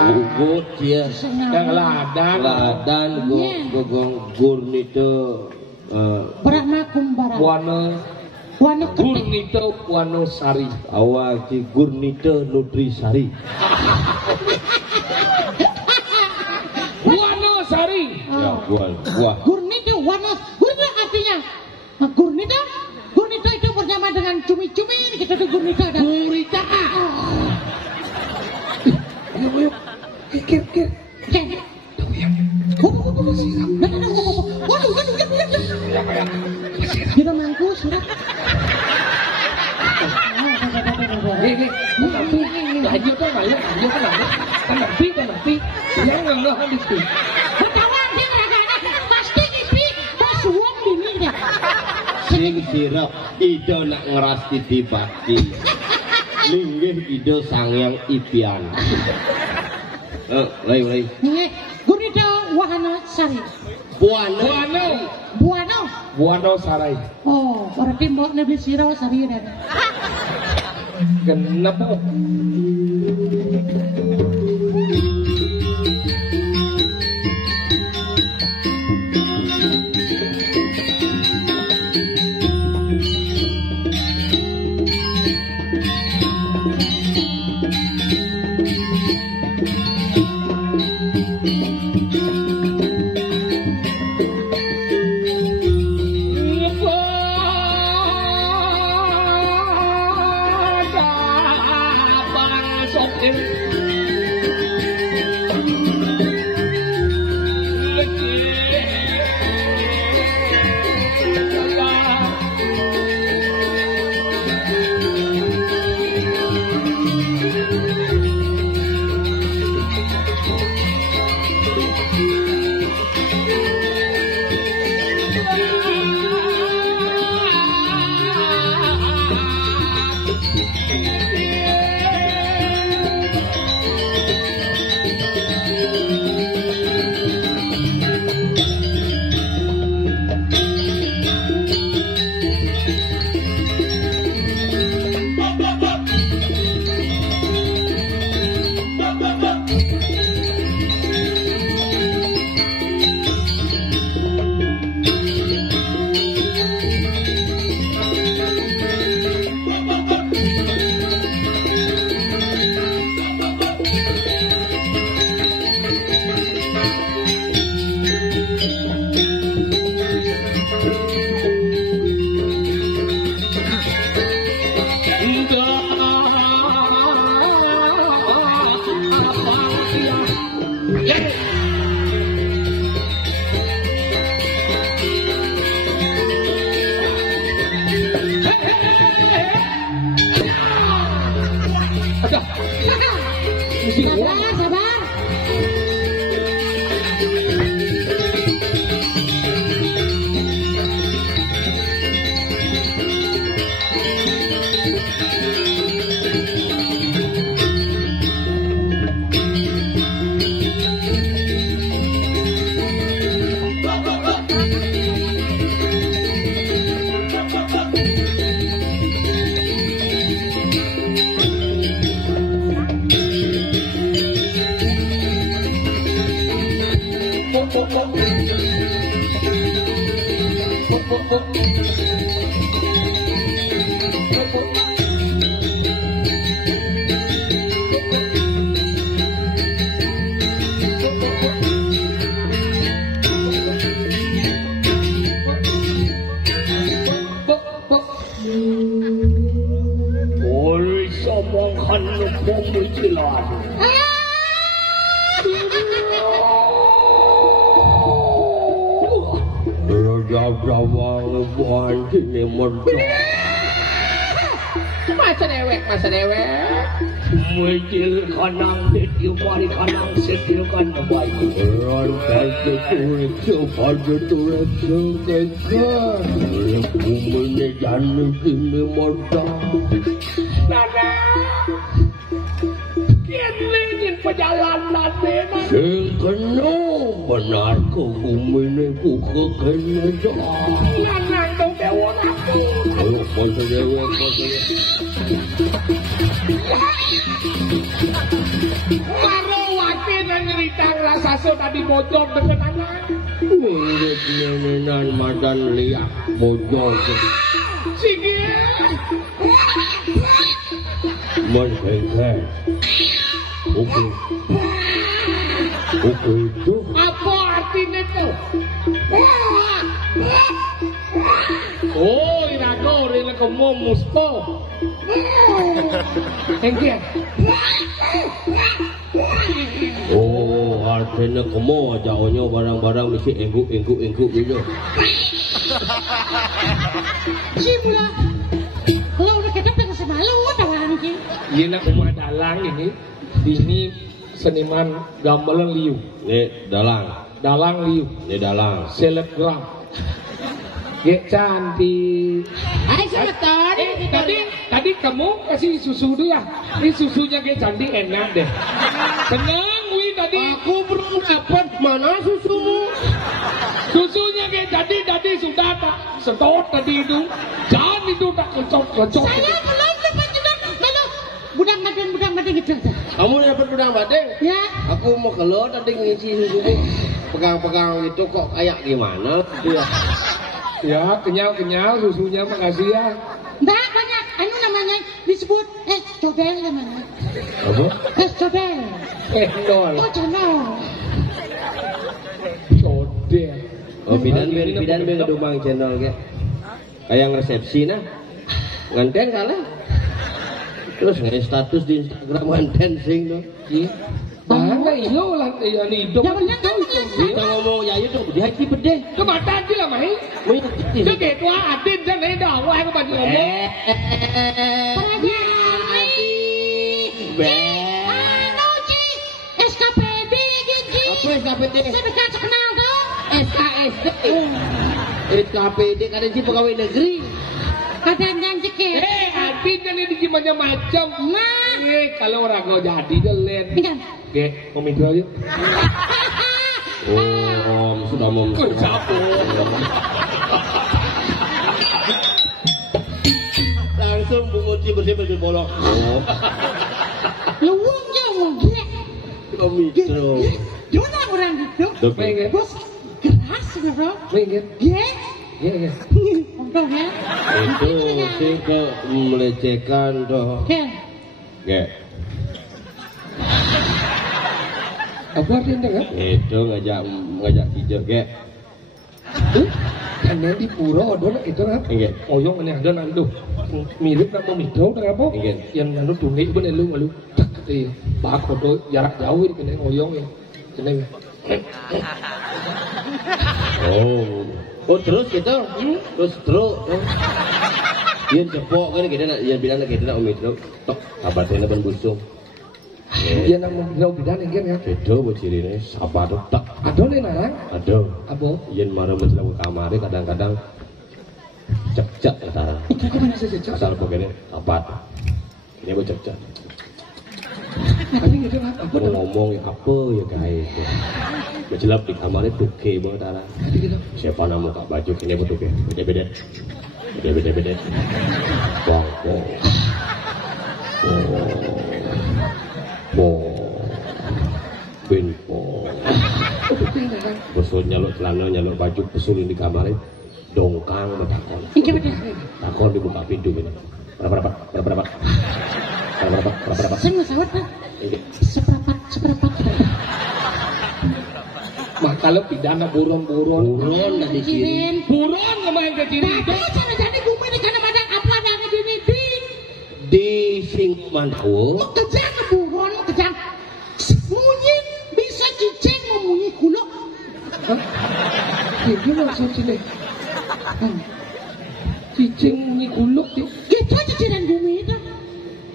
gugut ya yang ladan gogong gurnito Brahma Kumbara Wano Gurnito Wanosari awal di Gurnito Nutrisari Wanosari ya buah Gurnito artinya Gurnito itu bersama dengan cumi-cumi kita tuh Gurnito ada Gurita ayo kikir kita mangku sudah lanjut kan nanti yang ngeloh itu bertawan dia agak pasti ini pasuan bininya sing sirap ido nak ngeras titi bakti linggih ido sangyang ipian lay Gurnito Wahana Sari Buano Sarai oh berarti mau nabi siro Sari dan genep sabar masa dewek muncul kanang video mari kanang setil kan baik ron kaje turek pada turek sekekan kumune janu kini modal nana kian perjalanan memang sing kena benar ke kumune buka kena nanang dong dewon aku masa dewek Maro kita ngerasa so tadi bojong dengan anak. Mirip nyenan madan liak bojong. Sige. Menhengke. Oke. Oke itu. Apa artinya tuh? Oh, irago, rin ako mo musto. Hengke. Oh, artinya kamu jauhnya barang-barang mesti engku gitu. Si pula. Kalau udah kita pengen semalu, dalang ki. Iya nak rumah dalang ini seniman gamelan liu. Nih dalang. Dalang liu. Nih dalang. Selebgram. Gek cantik. Hai sebentar. Tadi kamu kasih susu dia. Ini susunya gek cantik enak deh. Senang wi tadi. Aku belum dapat mana susumu. Susunya gek tadi sudah tak setot tadi itu. Jangan itu tak kecok. Saya belum dapat juga. Lalu budang badan gitu. Kamu dapat pedang badeng? Ya. Aku mau keluar tadi ngisi susumu. Pegang-pegang itu kok kayak gimana? Dia. Ya kenyal susunya makasih ya. Enggak banyak. Anu namanya disebut es codel namanya. Apa? Es codel. Endol. Oh channel. Codel. Oh bidan be ngedumang channel ge. Kayak resepsi nah. Nganten kalah. Terus nge status di Instagram nganten sing tuh. Iya. Mana iyo lah ini hidup. Jangan Kita ngomong ya itu di hati bede. Kematan dia lah mai. Chứ kể qua adin cho nên đỏ qua các bạn ngomong. Anu Ci, SKPD gitu. Apa SKPD? Saya dekat kenal tuh. SKSD. SKPD kan si pegawai negeri. Kadang janji ke. Adin kan ini macam-macam. Nah. Kalau orang kau jadi delen. Kan. Oke, mau minta aja. Oh, sudah mau. Kerjapu. Langsung bunguci bersih bolong. Oh, Luwung jauh gila. komikro. Gimana orang gitu? Pengen. Bos keras bro. Pengen. Ye. Iya. Untung ya. Itu sih ke melecehkan doh. Oke. Ge. Apa artinya kan? Itu ngajak hijau ge. Karena di pura ada itu kan? Iya. Oyong ini ada nanti mirip nak memidau tak apa? Iya. Yang nanti tungi pun elu tak kete bak foto jarak jauh ini kena oyong ya. Kena. Oh terus gitu. Terus. Yang cepok kan kita nak yang bilang kita nak omidro. Tok kabarnya ben busung. Dia nak memidau bidan kan ya? Itu buat ciri ini sabar tak. Ada nih narang? Ada. Apa? Yang marah menjelang kamar kadang-kadang cek kata. Itu kan bisa cecak. Asal pokoknya sabar. Ini buat cek. Tapi gitu lah. Apa Mau ngomong ya apa ya guys. Menjelap di kamar itu tuke banget arah. Tadi gitu. Siapa nama kak baju ini betul ya? Beda. Binpo. Besul nyaluk celana nyaluk baju pesul di kamar itu dongkang bertakon. Iya betul. Takon dibuka pintu ini. Berapa? Saya nggak sawat pak. Seperempat. Mah kalau pidana buron. Buron dari sini. Buron kemarin ke sini itu. Sana jadi bumi di kana badan apa ada di sini Di Singmandawo. kejang buron kejang. Munyi bisa cicing memunyi kuluk. Itu maksud sini. Cicing bunyi kuluk sih. Itu ciciran bumi itu.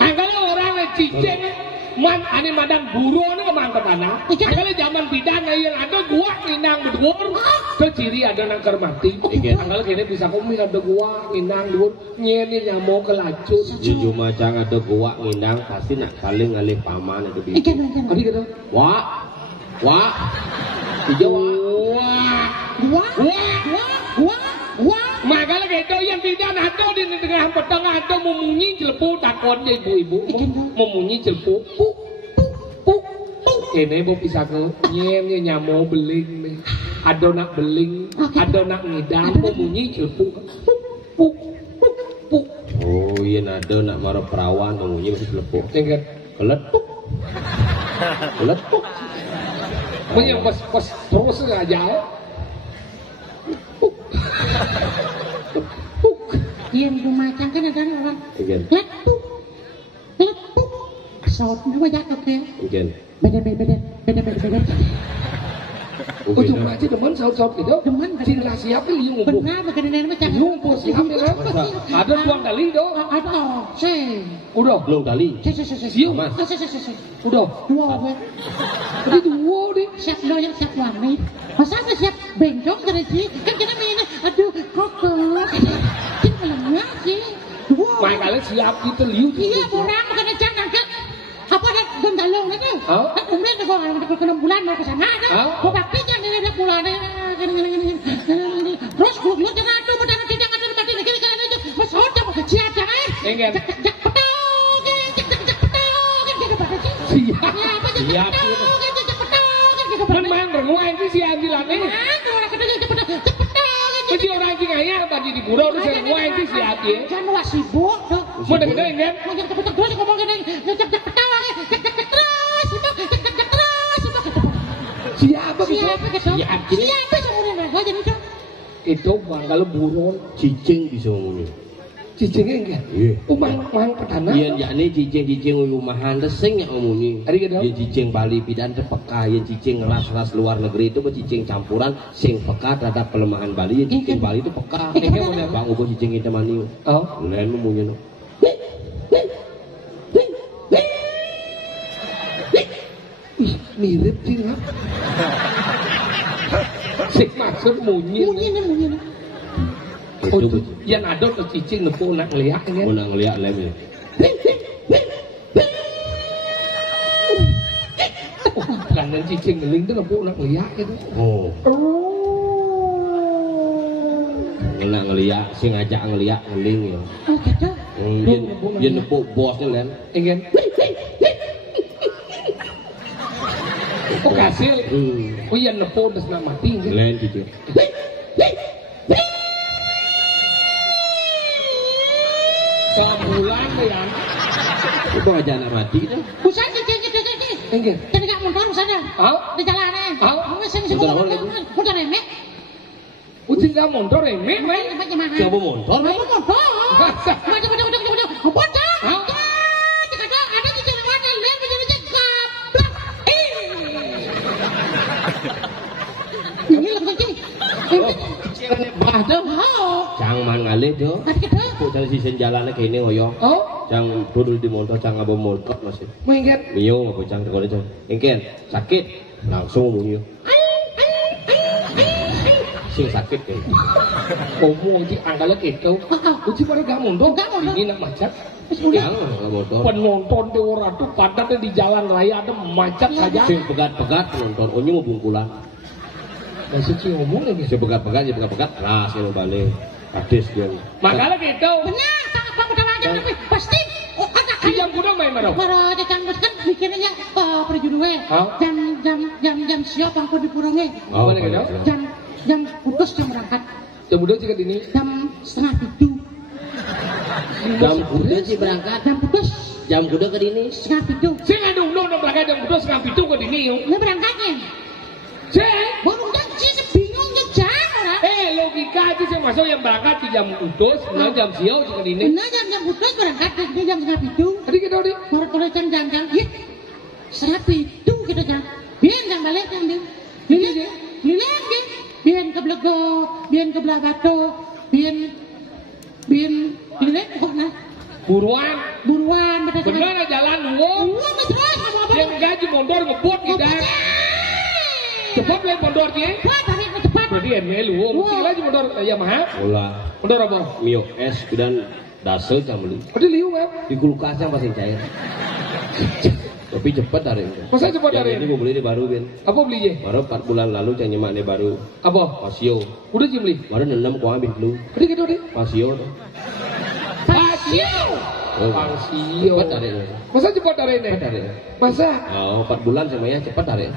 Kalau orang cicing ane madang buron ke mang ke tanah. Kalau zaman pidana yang ada gua nginang bedur. Ke ciri ada nangkar mati. Kalau kini bisa kumi ada gua nginang bedur. Nyeni nyamuk kelacut. Jujur macam ada gua ngindang pasti nak saling ngalih paman itu bisa. Ikan. Tadi kata. Wah. Hijau Wah. Makanya gitu yang tidak ada di tengah petang ada memunyi celepu takon ibu-ibu memunyi celepu puk. Kene bu bisa ke nyen nyamo beling nih. Ada nak beling, ada nak ngidam, bu bunyi cepuk, puk, puk, puk. Oh iya ada nak marah perawan, bunyi masih lepuk. Ingat, Kelepuk. Kelepuk. bunyi pas terus aja. Puk, puk. Yang rumacang kan ada orang. Ingat. Lepuk. Lepuk. Sautnya wajah oke. Ingat. Beda. Oh cuma aja demen saut-saut gitu. Demen. Sila siapa liung ngumpul. Benar begini macam. Ngumpul siapa ya? Ada tuang kali do. Ada. Udah. Belum kali. Siung. Mas. Udah. Dua gue. Udah dua deh. Siap lo yang siap wangi. Masa nggak siap bencong dari sini? Kan kita main. Aduh kokok. Kita lengah sih. Dua. Main kali siap kita liung. Iya orang bukan aja angkat. Apa ada gondalong itu? Kemudian gue ke 6 bulan mau ke sana kan? Gue baktinya nih ada bulan terus gue lihat jangan tuh pada nanti jangan ada mati lagi kan itu masuk dah siap jangan. Enggak. Jak petong kan gitu pada sih. Siap. Siap. Siap. Man main renungan sih si Andilannya. Orang kata jak petong. Jadi orang sih ngaya tadi di pura udah renungan sih si Adi. Jangan wah sibuk tuh. Mau dengerin kan? Mau jak petong terus ngomong gini jak petong. Siapa bisa? Siapa semuanya naga jadi itu? Itu bang kalau buron Cicing bisa ngomongnya. cicingnya enggak? Iya. Mang petana. Iya, yakni cicing rumahan resing yang ngomongnya. Hari kedua. Iya cicing Bali pidan tepeka, yang cicing ras luar negeri itu cicing campuran sing peka terhadap pelemahan Bali. Yang cicing Bali itu peka. Bang ugo cicing itu maniu. Oh. Lain ngomongnya no. Mirip sih lah. Sik maksud munyi. Oh, Itu yang ada ke cicing nepuk nak ngeliat kan? mau nak ngeliat lemnya. Karena cicing ngeling itu nepuk nak ngeliat gitu. Oh. Nak ngeliat, sing ngajak ngeliat ngeling ya. Oh gitu. Dia nepuk bosnya len. Ingin. Oh kasih. Oh iya nepuk udah nak mati. Len gitu. Bulan ya. Itu aja anak mati kan? Busan cicing. Ingin. Jadi gak motor sana. Di jalannya. Enggak sih motor remek. Ucing gak motor remek, men. Siapa motor? Apa motor? Ada cicing mana lihat bisa gaplak. Ini lagi cicing. Cicing bah tuh. Cang man ngalih tuh. Kok dari sisi jalannya kayak ini ngoyong. Cang dudul di motor, cang ngabom motor masih. Mengingat. Mio ngapa cang tekone cang. Engken sakit langsung ngomong sing sakit kan. Ngomong di angkala gitu. Uci pada gak mundur. Ini nak macet. Yang motor. Penonton di orang tuh padatnya di jalan raya ada macet saja. Sing pegat-pegat penonton. Onyo mau bungkulan. Dan suci ngomong lagi. Sing pegat-pegat, ya pegat-pegat keras ya balik. Hadis dia. Makanya gitu. Benar, tak apa udah wajar tapi pasti. Si jam kuda main mana? Para datang kan mikirnya perjuduwe. Jam siap angkut di purongnya. Mana gitu? Jam putus jam berangkat. Jam udah jika ini. Jam setengah 7. Jam kuda sih berangkat. Jam putus. Jam kuda ke dini. Setengah 7. Saya ngadung dong berangkat jam putus setengah 7 ke dini. Ini berangkatnya. Saya. Baru janji sebingung jam orang. Logika aja saya masuk yang berangkat di jam putus, kemudian jam siau jika dini. Benar jam putus berangkat di jam setengah 7. Tadi kita udah. Baru kalau jam. Ya. Setengah 7 kita jam. Biar jam balik jam dia. Lihat dia. Biar ke Blego, biar ke Blagato, biar lihat pokoknya. Buruan. Bener jalan wow. Yang gaji mondor ngebut kita. Cepat lah mondor dia. Cepat. Berarti ML wow. Mesti lagi mondor Yamaha. Olah. Mondor apa? Mio S dan dasel jam beli. Udah liu kan? Di kulkasnya pasti cair. Tapi cepat dari itu. Masa cepat dari ini? Gue beli ini baru Ben. Apa belinya? Baru 4 bulan lalu yang nyemak ini baru. Apa? Pasio. Udah sih beli. Baru 6 kau ambil dulu. Tadi kita udah. Pasio tuh. Pasio. Pangsio. Cepat dari ini. Masa cepat dari ini? Cepat dari ini. Masa? Oh, 4 bulan sama ya, cepat dari ini.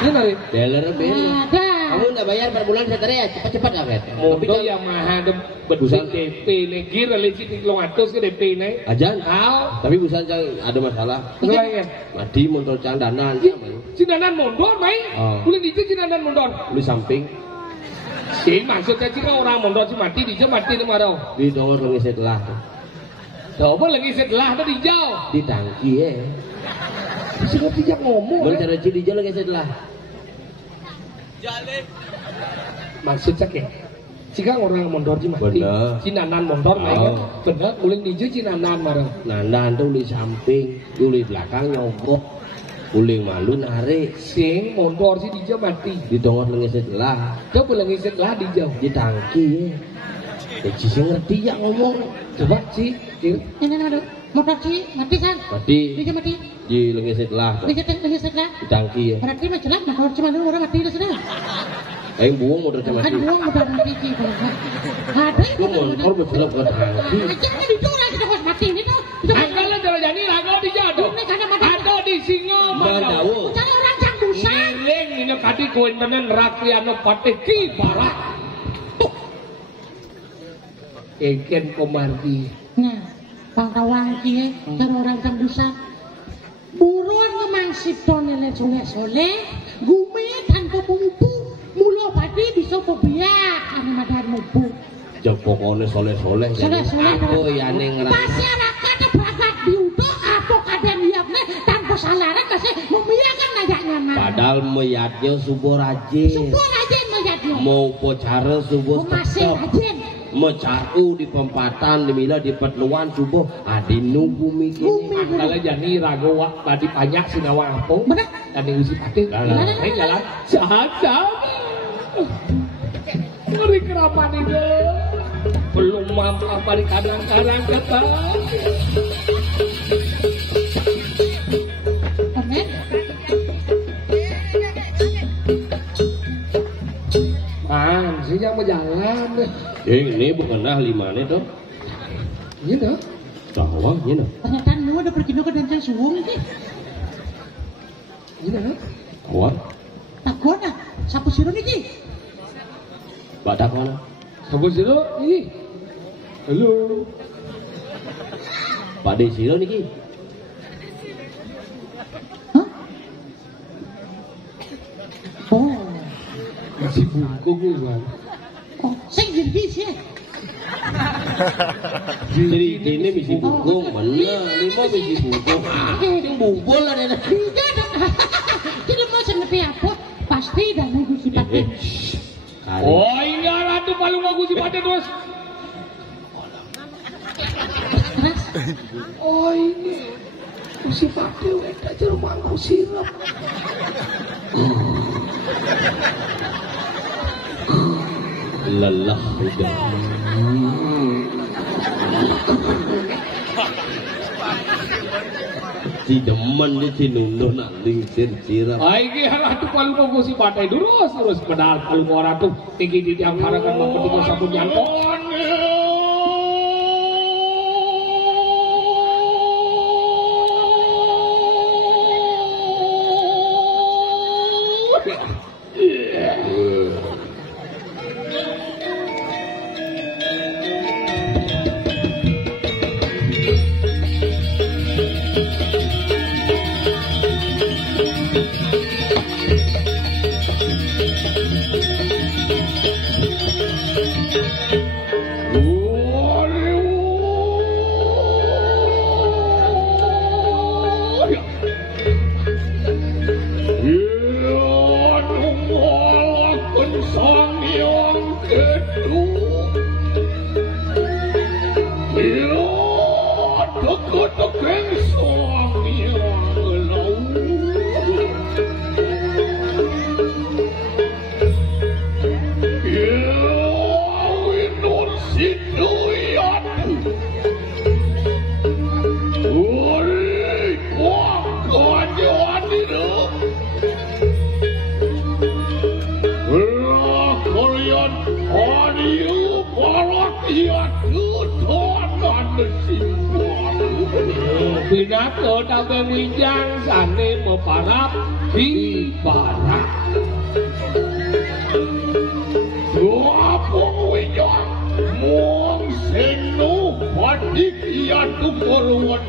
Ini dari. Dealer bener. Ada. Kamu udah bayar 4 bulan saya ya, cepat-cepat lah kan. Mondo yang mahal betul DP lagi relasi di Loatus ke DP nih. Ajan. Kau. Tapi busan cang ada masalah. Enggak ya. Mati mundur cang danan sama. Cinanan mondor, Mai. Oh. Boleh dijak cinanan mondor. Di samping Si maksudnya cina orang mondor si mati dijak mati ni marau. di dongor lagi setelah Coba lagi setelah tu dijauh. di tangki ya. Sudah dijak ngomong. Mencari di jalan lagi setelah. Maksudnya ke? Jika orang mondor si mati. Bener. Cinanan mondor, Mai. Oh. Bener. Boleh dijak cinanan marau. Nandan tuh di samping, tuh di belakang nyogok. Uling malu narik Sing mondor si dijak mati. di dongor lagi setelah Coba lagi setelah dijauh. di tangki ya. Ci ngerti ya ngomong. Coba sih. Ini ada motor sih mati kan? Mati Dia mati. di lagi setelah Dia setelah. di tangki ya. Berarti mah jelas motor cuma orang mati dah sudah. Ayo buang motor Kan mati. buang motor mati sih. Ada Lu motor betul ke tangki. Jangan ditolak kita harus mati ini tuh. Angkala jalan-jalan lagu dijauh. Ini karena mati. Ada di singa Mandawo. Cari orang yang busa. Ngiling ini kadi kuintenan rakyano patih ki barak. Eken komardi. Nah, pangkawang kie, cari orang yang busa. Buruan ngemangsip tonele soleh-soleh, gume tanpa bumbu, mulo padi bisa pebiak, ane madan mubu. Ya pokoknya soleh-soleh. Soleh-soleh. Aku ya neng ngerasa. Masyarakat beragak diutuh, apa kadang liatnya tanpa salaran kasih membiarkan najaknya mah. Padahal meyatnya subuh rajin. Subuh aja melihatnya. Mau pocara subuh Masih tetap. aja. Mecaru di pempatan, di mila di petluan subuh. Adi nunggu mikir. Angkala jani rago wak tadi banyak sinawa apung. Bener. Dan usi patih. Jalan. Jalan. Jahat. Ngeri kerapan itu. Belum mampu apa di kadang-kadang kata. Bener. Sih yang berjalan. Ini bukan ahli mana tuh? Iya dah. Tahu ini. Ternyata lu ada pergi ke dan suwung ini. Iya dah. Awak, Takut ah, sapu siru nih. badak mana? Kamu silo? Ih. Halo. Pak Desiro niki. Hah? Oh. Masih bungkuk gue. Oh, saya jadi sih. Jadi ini misi bungkung, mana? Lima misi bungkung. Yang bubul lah deh. Tidak ada. Jadi mau seperti apa? Pasti dan nunggu si paten. Kali. Oh ini ratu paling aku si paten terus. Terus, Oh ini. Si paten ada jeruk mangkuk sirup. Lelah udah. Si demen ni si nunduk nak lingsir sirap. Ini ratu paling aku si paten terus padahal paling orang tuh tinggi di tiang karangan mau ketika sabun nyantok. Binato tabe wijang sane meparap ibarat. Apa wijang? Muang senu padik iya tu korwan